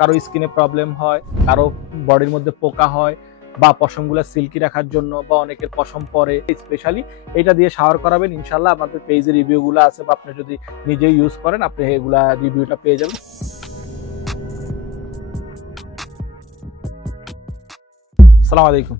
কারো স্কিনে প্রবলেম হয়, কারো বডির মধ্যে পোকা হয়, বা পশমগুলো সিল্কি রাখার জন্য, বা অনেকের পশম পরে, স্পেশালি এটা দিয়ে শাওয়ার করাবেন। ইনশাল্লাহ আমাদের পেজে রিভিউগুলো আছে, বা আপনি যদি নিজেই ইউজ করেন আপনি এগুলা রিভিউটা পেয়ে যাবেন। আসসালামু আলাইকুম।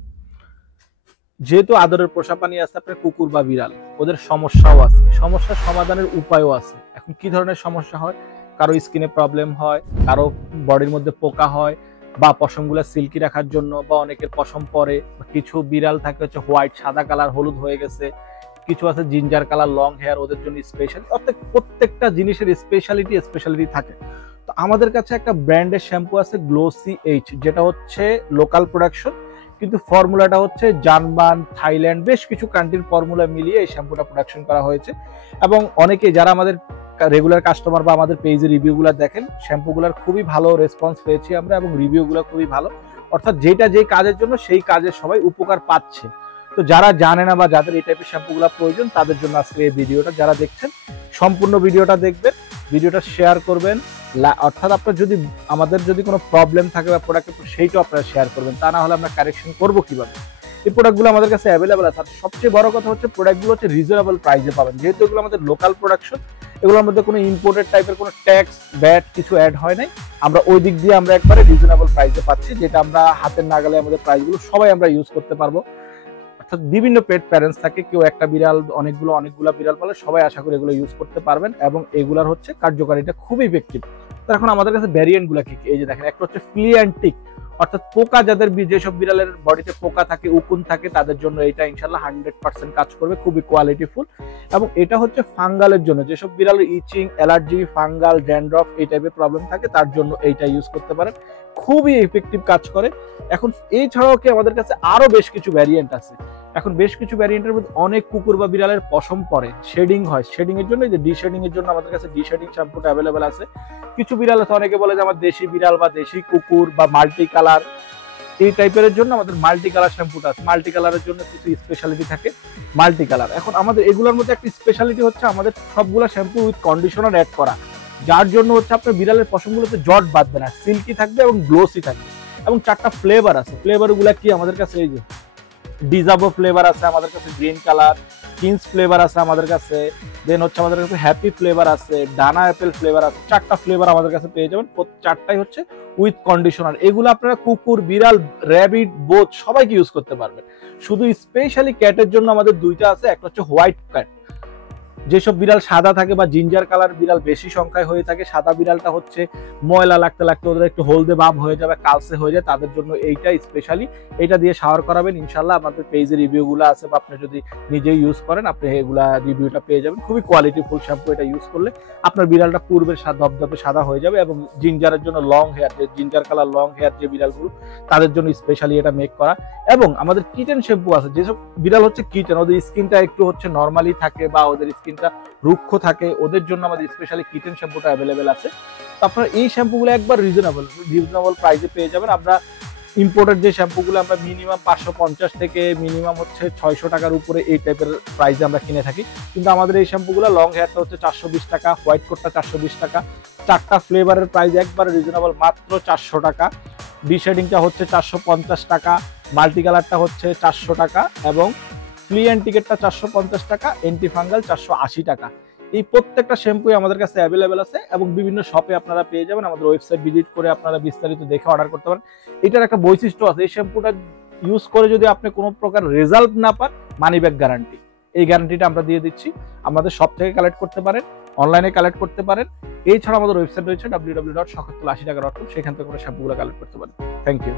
যেহেতু আদরের পোষা প্রাণী আছে আপনার কুকুর বা বিড়াল, ওদের সমস্যাও আছে, সমস্যার সমাধানের উপায়ও আছে। এখন কি ধরনের সমস্যা হয়? কারো স্কিনে প্রবলেম হয়, কারো বডির মধ্যে পোকা হয়, বা পশমগুলো সিল্কি রাখার জন্য, বা অনেকের পশম পরে, কিছু বিড়াল থাকে হচ্ছে হোয়াইট, সাদা কালার, হলুদ হয়ে গেছে, কিছু আছে জিঞ্জার কালার, লং হেয়ার, ওদের জন্য স্পেশাল। অর্থাৎ প্রত্যেকটা জিনিসের স্পেশালিটি থাকে। তো আমাদের কাছে একটা ব্র্যান্ডের শ্যাম্পু আছে গ্লোসি এইচ, যেটা হচ্ছে লোকাল প্রোডাকশন, কিন্তু ফর্মুলাটা হচ্ছে জার্মান, থাইল্যান্ড, বেশ কিছু কান্ট্রির ফর্মুলা মিলিয়ে এই শ্যাম্পুটা প্রোডাকশন করা হয়েছে। এবং অনেকে যারা আমাদের রেগুলার কাস্টমার বা আমাদের পেজে রিভিউগুলো দেখেন, শ্যাম্পুগুলোর খুবই ভালো রেসপন্স পেয়েছি আমরা, এবং রিভিউগুলো খুবই ভালো। অর্থাৎ যেটা যেই কাজের জন্য সেই কাজের সবাই উপকার পাচ্ছে। তো যারা জানে না বা যাদের এই টাইপের শ্যাম্পুগুলো প্রয়োজন, তাদের জন্য আজকে এই ভিডিওটা। যারা দেখছেন সম্পূর্ণ ভিডিওটা দেখবেন, ভিডিওটা শেয়ার করবেন। অর্থাৎ আপনার যদি আমাদের যদি কোনো প্রবলেম থাকে বা প্রোডাক্টের, সেইটাও আপনারা শেয়ার করবেন, তা না হলে আমরা কারেকশন করবো কিভাবে। এই প্রোডাক্টগুলো আমাদের কাছে অ্যাভেলেবেল আছে। আর সবচেয়ে বড় কথা হচ্ছে প্রোডাক্টগুলো হচ্ছে রিজনেবল প্রাইসে পাবেন, যেহেতু এগুলো আমাদের লোকাল প্রোডাকশন। এগুলোর মধ্যে কোনো ইম্পোর্টেড টাইপের কোনো ট্যাক্স, ব্যাট কিছু অ্যাড হয় নাই। আমরা ওই দিক দিয়ে আমরা একবারে রিজনেবল প্রাইসে পাচ্ছি, যেটা আমরা হাতের নাগালে আমাদের প্রাইসগুলো সবাই আমরা ইউজ করতে পারবো। অর্থাৎ বিভিন্ন পেট প্যারেন্টস থাকে, কেউ একটা বিড়াল অনেকগুলা বিড়াল পালে, সবাই আশা করি এগুলো ইউজ করতে পারবেন, এবং এগুলার হচ্ছে কার্যকারিতা খুবই ইফেক্টিভ। তো এখন আমাদের কাছে ভ্যারিয়েন্ট গুলা কি, এই যে দেখেন, একটা হচ্ছে ফ্লি অ্যান্ড টিক, অর্থাৎ পোকা যাদের, যেসব বিড়ালের বডিতে পোকা থাকে, উকুন থাকে, তাদের জন্য এটা ইনশাল্লাহ 100% কাজ করবে, খুবই কোয়ালিটিফুল। এবং এটা হচ্ছে ফাঙ্গালের জন্য, যেসব বিড়ালের ইচিং, অ্যালার্জি, ফাঙ্গাল, ড্যান্ড্রফ এই টাইপের প্রবলেম থাকে, তার জন্য এইটা ইউজ করতে পারেন, খুবই ইফেক্টিভ কাজ করে। এখন এই ছাড়াও কি আমাদের কাছে আরো বেশ কিছু ভ্যারিয়েন্ট আছে। এখন বেশ কিছু ভ্যারিয়েন্টের মধ্যে অনেক কুকুর বা বিড়ালের পশম পরে, শেডিং হয়, শেডিং এর জন্য, যে ডি শেডিং এর জন্য আমাদের কাছে ডি শেডিং শ্যাম্পুটা অ্যাভেলেবেল আছে। কিছু বিড়াল আছে, অনেকে বলে যে আমার দেশি বিড়াল বা দেশি কুকুর বা মাল্টি কালার, এই টাইপের জন্য আমাদের মাল্টি কালার শ্যাম্পুটা আছে। মাল্টি কালারের জন্য কিছু স্পেশালিটি থাকে মাল্টি কালার। এখন আমাদের এগুলোর মধ্যে একটা স্পেশালিটি হচ্ছে আমাদের সবগুলো শ্যাম্পু উইথ কন্ডিশনার অ্যাড করা, যার জন্য হচ্ছে আপনার বিড়ালের পশমগুলোতে জট বাঁধবে না, সিল্কি থাকবে এবং গ্লোসি থাকবে। এবং 4টা ফ্লেভার আছে। ফ্লেভার গুলা কি আমাদের কাছে, এই যে ডিজাবো ফ্লেভার আছে আমাদের কাছে, গ্রিন কালার, কিংস ফ্লেভার আছে আমাদের কাছে, দেন হচ্ছে আমাদের কাছে হ্যাপি ফ্লেভার আছে, ডানা অ্যাপেল ফ্লেভার আছে। 4টা ফ্লেভার আমাদের কাছে পেয়ে যাবেন, 4টাই হচ্ছে উইথ কন্ডিশনার। এগুলো আপনারা কুকুর, বিড়াল, র্যাবিট, বোথ সবাইকে ইউজ করতে পারবেন। শুধু স্পেশালি ক্যাটের জন্য আমাদের 2টা আছে, একটা হচ্ছে হোয়াইট ক্যাট, যেসব বিড়াল সাদা থাকে বা জিঞ্জার কালার বিড়াল বেশি সংখ্যায় হয়ে থাকে, সাদা বিড়ালটা হচ্ছে ময়লা লাগতে লাগতে ওদের একটু হলদে ভাব হয়ে যাবে, কালসে হয়ে যায়, তাদের জন্য এইটা স্পেশালি, এটা দিয়ে শাওয়ার করাবেন। ইনশাল্লাহ আমাদের পেজে রিভিউগুলো আছে, বা আপনি যদি নিজেই ইউজ করেন আপনি এগুলা রিভিউটা পেয়ে যাবেন। খুবই কোয়ালিটিফুল শ্যাম্পু, এটা ইউজ করলে আপনার বিড়ালটা পূর্বের ধবধবে সাদা হয়ে যাবে। এবং জিঞ্জারের জন্য লং হেয়ার, যে জিঞ্জার কালার লং হেয়ার যে বিড়ালগুলো, তাদের জন্য স্পেশালি এটা মেক করা। এবং আমাদের কিটেন শ্যাম্পু আছে, যেসব বিড়াল হচ্ছে কিটেন, ওদের স্কিনটা একটু হচ্ছে নর্মালি থাকে বা ওদের স্কিনটা রুক্ষ থাকে, ওদের জন্য আমাদের স্পেশালি কিটেন শ্যাম্পুটা অ্যাভেলেবেল আছে। তো আপনারা এই শ্যাম্পুগুলো একবার রিজনেবল প্রাইসে পেয়ে যাবেন। আমরা ইম্পোর্টেড যে শ্যাম্পুগুলো আমরা মিনিমাম 550 থেকে মিনিমাম হচ্ছে 600 টাকার উপরে এই টাইপের প্রাইসে আমরা কিনে থাকি, কিন্তু আমাদের এই শ্যাম্পুগুলো লং হেয়ারটা হচ্ছে 420 টাকা, হোয়াইট কোটটা 420 টাকা, 4টা ফ্লেভারের প্রাইস একবারে রিজনেবল, মাত্র 400 টাকা। ডি শেডিংটা হচ্ছে 450 টাকা, মাল্টি কালারটা হচ্ছে 400 টাকা, এবং ফ্লি অ্যান্ড টিকেটটা 450 টাকা, এন্টি ফাঙ্গাল 480 টাকা। এই প্রত্যেকটা শ্যাম্পুই আমাদের কাছে অ্যাভেলেবেল আছে, এবং বিভিন্ন শপে আপনারা পেয়ে যাবেন। আমাদের ওয়েবসাইট ভিজিট করে আপনারা বিস্তারিত দেখে অর্ডার করতে পারেন। এটার একটা বৈশিষ্ট্য আছে, এই শ্যাম্পুটা ইউজ করে যদি আপনি কোনো প্রকার রেজাল্ট না পান, মানি ব্যাক গ্যারান্টি, এই গ্যারান্টিটা আমরা দিয়ে দিচ্ছি। আমাদের শপ থেকে কালেক্ট করতে পারেন, অনলাইনে কালেক্ট করতে পারেন। এছাড়া আমাদের ওয়েবসাইট রয়েছে www.shokhattul80taka.com, সেখান থেকে শ্যাম্পুগুলো কালেক্ট করতে পারেন। Thank you.